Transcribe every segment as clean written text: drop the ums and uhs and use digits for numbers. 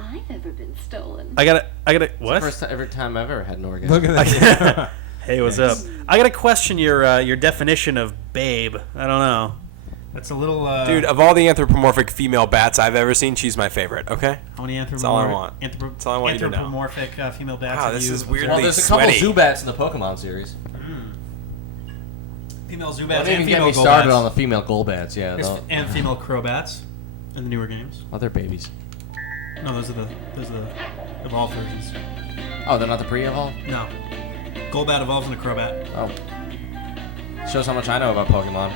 I ever been stolen? I gotta. What? Every time I've ever had an orgasm. Look at that. Hey, what's up? I gotta question your definition of babe. I don't know. That's a little... Dude, of all the anthropomorphic female bats I've ever seen, she's my favorite, okay? How many That's all I want. That's all I want you to know. Anthropomorphic female bats Wow, have this you is weirdly Well, there's a sweaty. couple Zubats in the Pokemon series. Female Zubats Don't and even get female me started Golbats. on the female Golbats, yeah. And female Crobats in the newer games. Other babies. No, those are the evolved versions. Oh, they're not the pre-evolved? No. Golbat evolves into Crobat. Oh. Shows how much I know about Pokemon.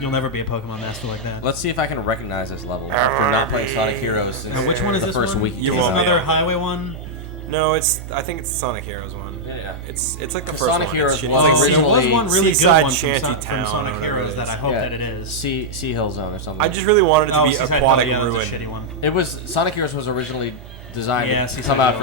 You'll never be a Pokemon master like that. Let's see if I can recognize this level after not playing Sonic Heroes since Now, which one is the this first one? week. Is this another highway one? No, I think it's the Sonic Heroes one. Yeah. It's like the The first Sonic one. Heroes It's shitty. was It's like There was one really good Seaside one Shanty from Town Sonic or Heroes whatever that it I is. hope that it is. Sea Hill Zone or something. I just really wanted it to be Seaside Hill, Aquatic yeah, Ruin. that's a shitty one. It was Sonic Heroes was originally designed to Seaside come out Hill.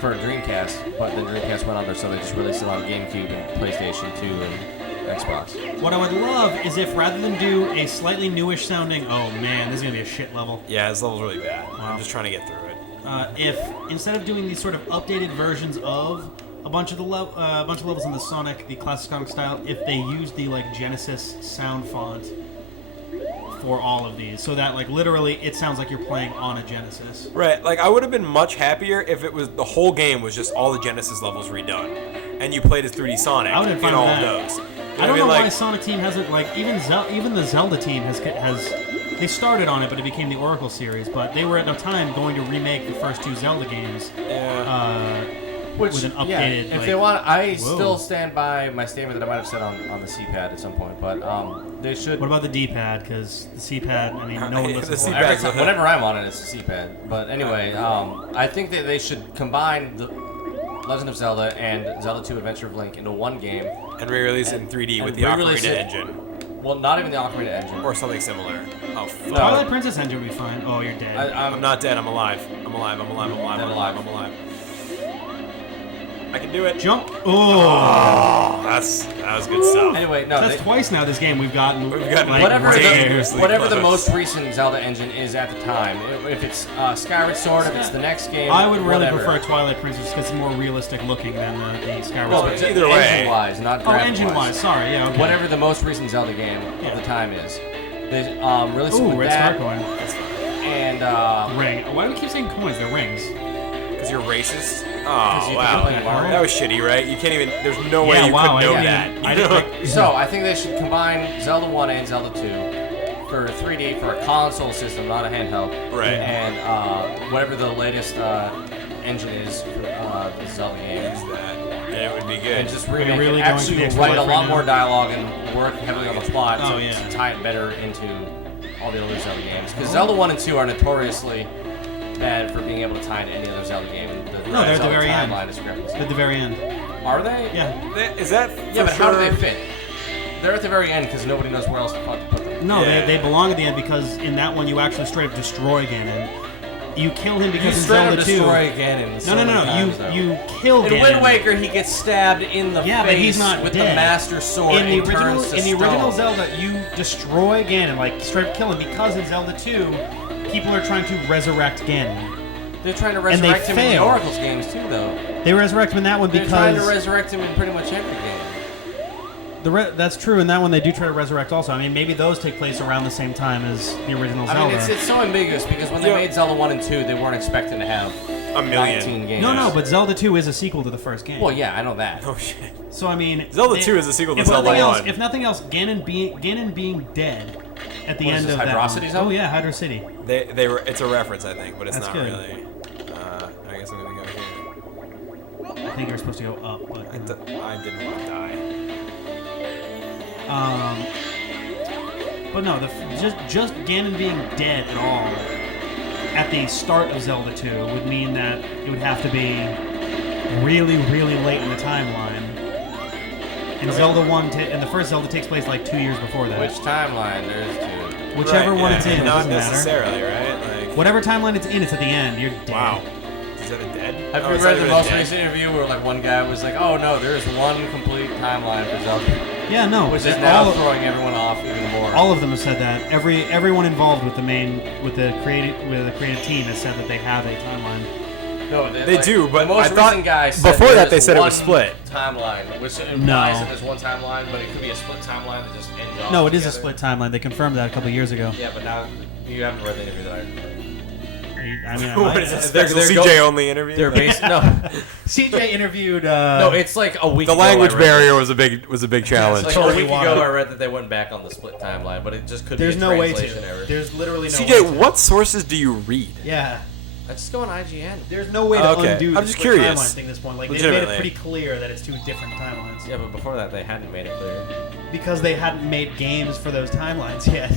for Dreamcast, but then Dreamcast went under, so they just released it on GameCube and PlayStation 2 and Xbox. What I would love is if rather than do a slightly newish sounding, oh man, this is gonna be a shit level. Yeah, this level's really bad. Wow. I'm just trying to get through it. If instead of doing these sort of updated versions of a bunch of levels in the Sonic, the classic Sonic style, if they used the like Genesis sound font for all of these, so that like literally it sounds like you're playing on a Genesis. Right, like I would have been much happier if it was the whole game was just all the Genesis levels redone, and you played as 3D Sonic I would have in fun all with of that. those. You I don't know what why Like, Sonic Team hasn't like even the Zelda team has they started on it, but it became the Oracle series. But they were at the time going to remake the first two Zelda games. With an updated. If like, they want, I whoa. still stand by my statement that I might have said on the C-pad at some point, but they should. What about the D-pad? Because the C-pad, I mean, no one listens The to C-pad- it. Whenever I'm on it, it's a C-pad. But anyway, I think that they should combine the Legend of Zelda and Zelda 2: Adventure of Link into one game and re-release it in 3D with and the re-release Ocarina it- engine Well, not even the Ocarina engine. or something similar. Oh fuck! No. Twilight Princess engine would be fine. Oh, you're dead. I'm not dead. I'm alive. I'm alive. I'm alive. I'm alive. I'm alive. I'm alive. I can do it. Jump. Oh, that was good stuff. Anyway, no. That's twice now this game we've gotten. We've gotten like, Whatever ridiculously whatever the close. most recent Zelda engine is at the time, if it's Skyward Sword, if it's the next game, I would really whatever. prefer Twilight Princess because it's more realistic looking than the Skyward Well, Sword. it's Either way. engine-wise, not Oh, graphic-wise. engine-wise. Sorry, yeah. Okay. Whatever the most recent Zelda game of the time is, they released it Ooh, with red that, star coin. and Ring. Why do we keep saying coins? They're rings. Because you're racist. you Oh think wow, you're playing Mario? that was shitty, right? You can't even. There's no way Yeah, you wow, could know I that. didn't- You I know? didn't- so I think they should combine Zelda 1 and Zelda 2 for 3D for a console system, not a handheld. Right. And whatever the latest engine is for the Zelda games. Use that, and it would be good. And just Are you remake really it. going to Actually the extra write a life lot right more now? dialogue and work heavily on the plot Oh, to, yeah. to tie it better into all the other Zelda games. Because Zelda 1 and 2 are notoriously bad for being able to tie into any other Zelda game. And the No, they're at the Zelda very end. timeline discrepancy. At the very end. Are they? Yeah. Is that? Yeah, but for how do sure? they fit? They're at the very end because nobody knows where else to fucking put them. No, Yeah. they belong at the end because in that one you actually straight up destroy Ganon. You kill him You because in straight up Zelda 2. destroy Ganon. so No, many times, though. You kill In Ganon. Wind Waker, he gets stabbed in the Yeah, face but he's not with dead. the Master Sword in the and original turns to original stone. Zelda, you destroy Ganon, like straight up kill him, because in Zelda 2, people are trying to resurrect Ganon. They're trying to And they resurrect him in the fail. Oracle's games too, though. They resurrect him in that one They're trying to because resurrect him in pretty much every game. that's true. In that one, they do try to resurrect also. I mean, maybe those take place around the same time as the original I Zelda. mean, it's so ambiguous because when they Yeah. made Zelda 1 and 2, they weren't expecting to have A million. 19 games. No, but Zelda 2 is a sequel to the first game. Well, yeah, I know that. Oh shit. So I mean, Zelda 2 is a sequel to if Zelda nothing else, 1. If nothing else, Ganon being dead at the What is end this, of that. Hydrocity one. Zone? Oh yeah, Hydro City. They were. It's a reference, I think, but it's That's not good. really. I guess I'm gonna go here. I think you're supposed to go up, but I didn't want to die. but no, just Ganon being dead at all at the start of Zelda 2 would mean that it would have to be really, really late in the timeline. And Zelda 1 and the first Zelda takes place like 2 years before that. Which timeline? There's two. Whichever Right, one yeah, it's in, it not doesn't matter. necessarily, right? Like, Whatever timeline it's in, it's at the end. You're dead. wow. Is that a dead? Have Oh, you it's read not the even most dead. recent interview where like one guy was like, "Oh no, there's one complete timeline for Zelda." Yeah, no. which is now throwing everyone off even more. All of them have said that. Everyone involved with the creative team has said that they have a timeline. No, They do, but the most I thought recent guy said before that there's they said it was one split. timeline, which implies No. that there's one timeline, but it could be a split timeline that just ends off. No, it is a together. split timeline. They confirmed that a couple years ago. Yeah, but now you haven't read the interview that I read. I mean, What is this? They're- Special they're CJ only interview? They're based no, CJ interviewed. no. It's like a week. The ago I language read barrier this. was a big challenge. Like Totally a week wild. ago, I read that they went back on the split timeline, but it just could There's be a no way translation to. error. There's literally no way CJ, to. what sources do you read? Yeah. I just go on IGN. There's no way to Okay. undo I'm the just split curious. timeline thing at this point. Like, they've made it Legitimately. pretty clear that it's two different timelines. Yeah, but before that, they hadn't made it clear. Because they hadn't made games for those timelines yet.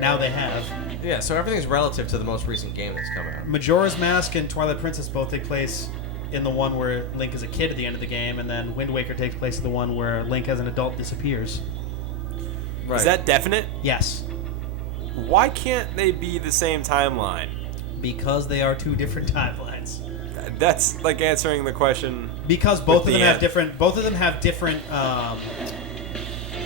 Now they have. Yeah, so everything's relative to the most recent game that's come out. Majora's Mask and Twilight Princess both take place in the one where Link is a kid at the end of the game, and then Wind Waker takes place in the one where Link as an adult disappears. Right. Is that definite? Yes. Why can't they be the same timeline? Because they are two different timelines. That's like answering the question. Because both With of them the have end. different. Both of them have different.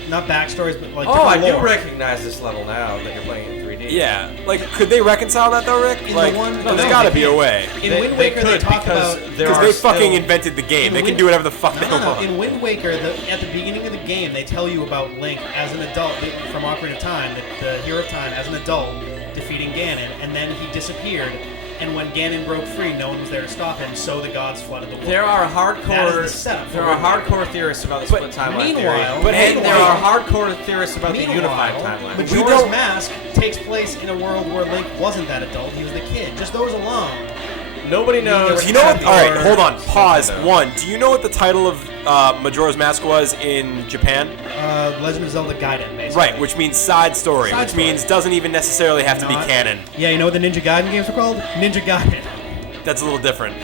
Not backstories, but like. Oh, I different do lore. recognize this level now that you're playing in 3D. Yeah, like could they reconcile that though, Rick? In the Like, one- there's no, gotta they be a can't. way. In Wind Waker, they could talk because about. there Because are they fucking still- invented the game. In They can Wind- do whatever the fuck they No. want. In Wind Waker, at the beginning of the game, they tell you about Link as an adult from Ocarina of Time, the Hero of Time, as an adult defeating Ganon, and then he disappeared. And when Ganon broke free, no one was there to stop him, so the gods flooded the world. There are That is hardcore. the setup for There are Wind Waker. hardcore theorists about the split timeline meanwhile- theory. But hey, and there are hardcore theorists about the unified Meanwhile, timeline. Majora's We don't- Mask takes place in a world where Link wasn't that adult; he was the kid. Just those alone. Nobody knows. Do you know what? All right, hold on. Or- Pause. Nintendo. One. Do you know what the title of Majora's Mask was in Japan? Legend of Zelda Gaiden, basically. Right, which means side story, Side which story. means doesn't even necessarily have to be Not- canon. Yeah, you know what the Ninja Gaiden games were called? Ninja Gaiden. That's a little different.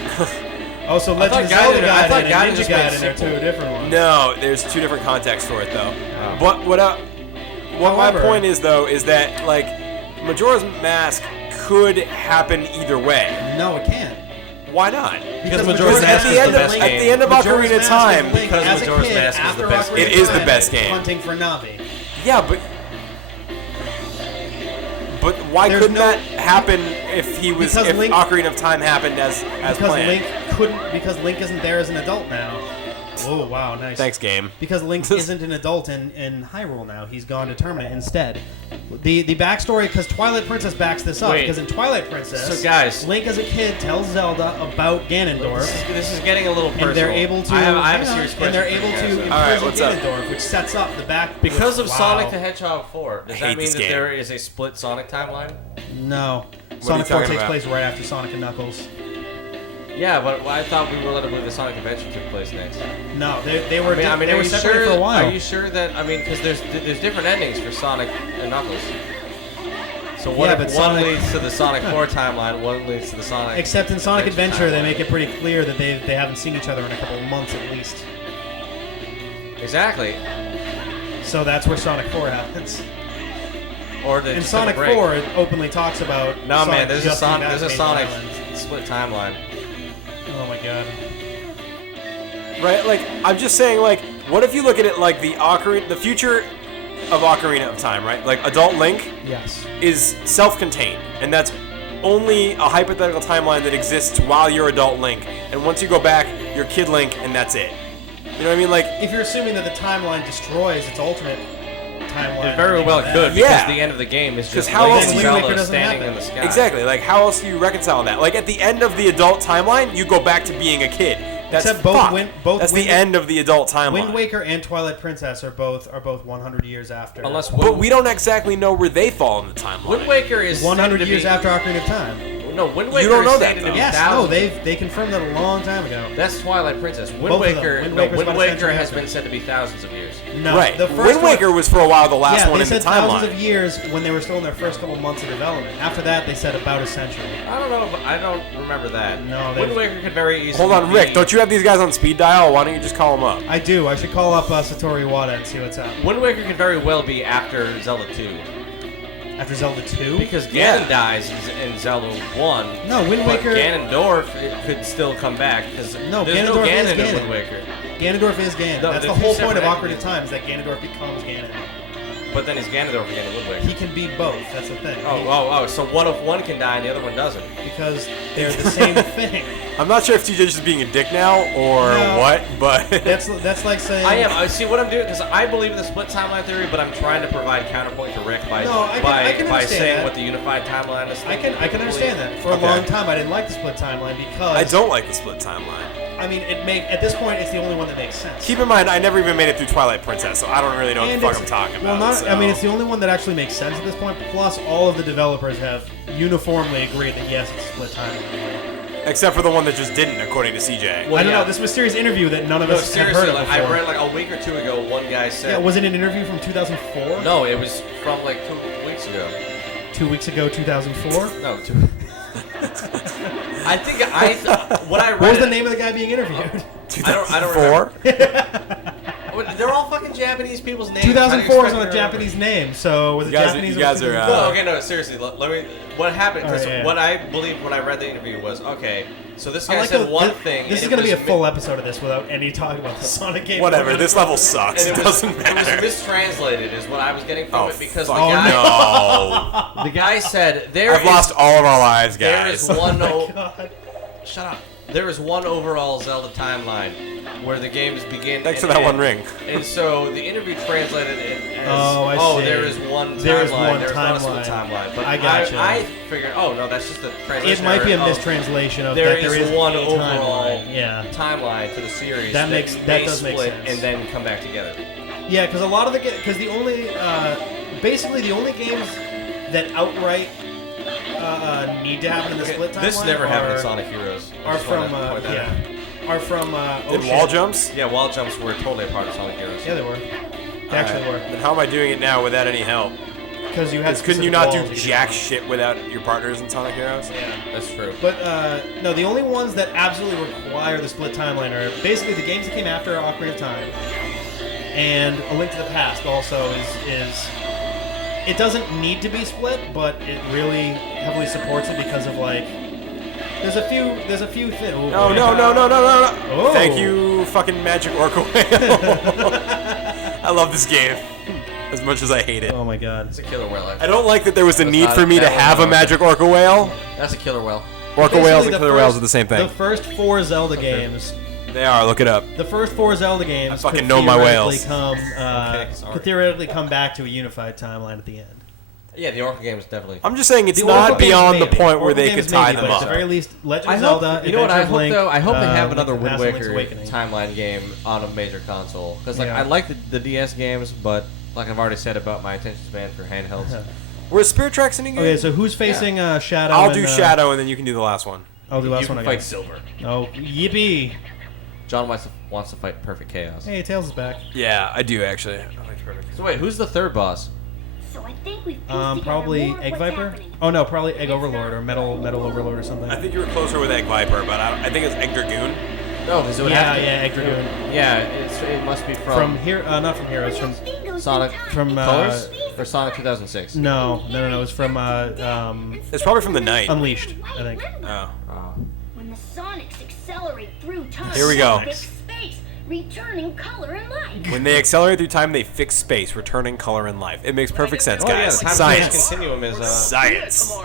Oh, so Legend of thought Zelda Gaiden- I Gaiden thought and Gaiden Ninja just made Gaiden are simple. two different ones. No, there's two different contexts for it though. Oh. What my However- point is though is that like Majora's Mask could happen either way. No, it can't. Why not? Because Majora's Majora's Mask Mask is is the the best best At game. the end of Majora's Ocarina of Mask Time. is Link Because as a Majora's kid Mask is the after best Ocarina game. It is of the Time, best game. Hunting for Navi. Yeah, but why There's couldn't no- that happen if he was Because if Link- Ocarina of Time happened as Because planned? Link couldn't. Because Link isn't there as an adult now. Oh wow, nice. Thanks, game. Because Link isn't an adult in Hyrule now. He's gone to Termina instead. The backstory, because Twilight Princess backs this up. Wait. Because in Twilight Princess, So, guys- Link as a kid tells Zelda about Ganondorf, This is getting a little personal. and they're able to. I have a hang on, serious question. and they're for able you to guys. imprison All right, what's up? Ganondorf, which sets up the back. Because of wow. Sonic the Hedgehog 4, does I that hate mean this that game. there is a split Sonic timeline? No, are you Sonic 4 talking takes about? place right after Sonic and Knuckles. Yeah, but I thought we were led to believe the Sonic Adventure took place next. No, they were I mean, they are were you separated sure? for a while. Are you sure that? I mean, because there's different endings for Sonic and Knuckles. So what Yeah, if but one Sonic- leads to the Sonic 4 timeline, one leads to the Sonic? Except in Sonic Adventure, they timeline? make it pretty clear that they haven't seen each other in a couple of months at least. Exactly. So that's where Sonic 4 happens. Or the In Sonic 4, it openly talks about. No Sonic man, there's a just Sonic. being There's a back on Sonic Island. split timeline. Oh my god. Right? Like, I'm just saying, like, what if you look at it like the future of Ocarina of Time, right? Like, adult Link Yes. is self-contained, and that's only a hypothetical timeline that exists while you're adult Link, and once you go back, you're Kid Link, and that's it. You know what I mean? Like, If you're assuming that the timeline destroys its alternate timeline. It very well could, because Yeah. the end of the game is 'Cause just how Link else and do you- Wind Zelda Waker doesn't standing happen. in the sky. exactly. Like, how else do you reconcile that? Like, at the end of the adult timeline, you go back to being a kid. That's Except both fucked. both That's the end of the adult timeline. Wind Waker and Twilight Princess are both 100 years after. Unless But we don't exactly know where they fall in the timeline. Wind Waker is 100 stated to years be, after Ocarina of Time. No, Wind Waker don't know is that, stated to though. be Yes, no, thousands. they confirmed that a long time ago. That's Twilight Princess. Wind Both of them. Waker. Wind No, Waker's Wind about a Waker century has after. been said to be thousands of years. No, Right. The first Wind one- Waker was for a while the last yeah, one they in the said thousands timeline. of years when they were still in their first couple months of development. After that, they said about a century. I don't know, but I don't remember that. No, they- Wind Waker could very easily. Hold on, be- Rick. Don't you have these guys on speed dial? Why don't you just call them up? I do. I should call up Satoru Iwata and see what's up. Wind Waker could very well be after Zelda 2, After Zelda 2? because Ganon Yeah. dies in Zelda 1. No, Wind But Waker. Ganondorf it could still come back because No, there's no Ganondorf is Ganon in Ganon. Wind Waker. Ganondorf is Ganon. No, That's they're the whole two point of separate Ocarina of Time is that Ganondorf becomes Ganon. But then he's Ganondorf again in Ludwig. He can be both. That's the thing. So one can die and the other one doesn't. Because they're the same thing. I'm not sure if TJ's just being a dick now or No. what, but That's like saying. I am. I see what I'm doing because I believe in the split timeline theory, but I'm trying to provide counterpoint to Rick by No, I can by understand saying that. what the unified timeline is. I can understand that. For a Okay. long time, I didn't like the split timeline because I don't like the split timeline. I mean, at this point, it's the only one that makes sense. Keep in mind, I never even made it through Twilight Princess, so I don't really know what the And fuck it's- I'm talking well, about. I mean, it's the only one that actually makes sense at this point. Plus, all of the developers have uniformly agreed that yes, it's a split timeline. Except for the one that just didn't, according to CJ. Well, I don't yeah. know this mysterious interview that none of No, us have heard seriously, of like, before. I read like a week or two ago. One guy said, Yeah, was it an interview from 2004? no, it was from like 2 weeks ago. 2 weeks ago, 2004. No, 2. I think what I read. What was the name of the guy being interviewed? I don't remember. They're all fucking Japanese people's names. 2004 is not a Japanese name, so was it You guys are- Japanese? you guys are, No, okay, no, seriously. Let me. What happened? Because All right, yeah. what I believe when I read the interview was okay. So this I guy like said the- one this, thing. This is and going to it be a was full episode of this without any talk about the Sonic game. Whatever, this level sucks. And It doesn't matter. It was mistranslated, is what I was getting from Oh, it because fuck the guy, no. the guy said there I've is- lost all of our lives, there guys. is one. God. Shut up. There is one overall Zelda timeline where the games begin. Thanks for and that one end. ring. And so the interview translated it as, Oh, I see. there is one timeline. There is one There's not a split timeline. timeline. But I gotcha. I figured, oh no, that's just the translation. It might be a error of mistranslation of there that there is is one a overall timeline. Yeah. timeline to the series That makes- may that does make split sense. and then come back together. Yeah, because a lot of the only basically the only games that outright need to happen in the split timeline This never happened in are, Sonic Heroes. I are just wanted from to point that out. are from Did Ocean. wall jumps? Yeah, wall jumps were totally a part of Sonic Heroes. Yeah, they were. They actually were. Then how am I doing it now without any help? Because you had. Couldn't you specific not do walls you could jack jump. shit without your partners in Sonic Heroes? Yeah. That's true. But no, the only ones that absolutely require the split timeline are basically the games that came after Ocarina of Time, and A Link to the Past. Also, is it doesn't need to be split, but it really heavily supports it because of like there's a few things. No. Oh. Thank you, fucking Magic Orca Whale. I love this game as much as I hate it. Oh my god. It's a killer whale. I don't like that there was a That's need not- for me to that was have not a Magic Orca Whale. That's a killer whale. Orca Basically, whales and the killer first- whales are the same thing. The first 4 Zelda games. They are. Look it up. The first 4 Zelda games I fucking could know my theoretically whales. Come, Okay, sorry. could theoretically come back to a unified timeline at the end. Yeah, the Orca games definitely. I'm just saying it's The not Orca games beyond the maybe. point where Orca they games could tie maybe, them but up. At the very least, Legend I of hope, Zelda. you know what I Adventure of hope Link, though? I hope they have Link to another the Wind Past and Link's Waker Awakening. timeline game on a major console. Because like Yeah. I like the DS games, but like I've already said about my attention span for handhelds. Were Spirit Tracks in a game? Okay, so who's facing Shadow? I'll and, do Shadow and then you can do the last one. I'll do the you last can one fight again. Silver. Oh, yippee! John wants to fight Perfect Chaos. Hey, Tails is back. Yeah, I do actually. So wait, who's the third boss? So I think we've Probably Egg Viper. Oh no, probably Egg Overlord or Metal Overlord or something. I think you were closer with Egg Viper, but I think it's Egg Dragoon. No, because it would Yeah, have to. Egg Dragoon. Yeah, it must be From here, not from Heroes. From Sonic from Colors or Sonic 2006. no. It's from It's probably from the night. Unleashed, I think. Oh. When the Sonics accelerate through time, Here we go. they fix space, returning color and light. When they accelerate through time, they fix space, returning color and life. It makes perfect sense, Oh yeah, guys. the time Science. continuum is Science.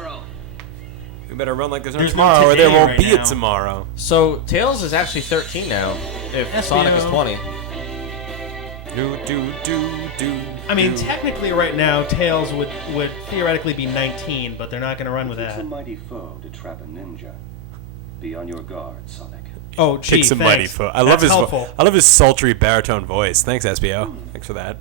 We better run like there's no There's no tomorrow, or there today won't right be now. a tomorrow. So Tails is actually 13 now. If SBO. Sonic is 20. Do. I mean, technically, right now, Tails would theoretically be 19, but they're not going to run with It's a that. mighty foe to trap a ninja. Be on your guard, Sonic. Oh, gee, Kicks a thanks. mighty foot. I love That's his helpful. I love his sultry baritone voice. Thanks, SBO. Thanks for that.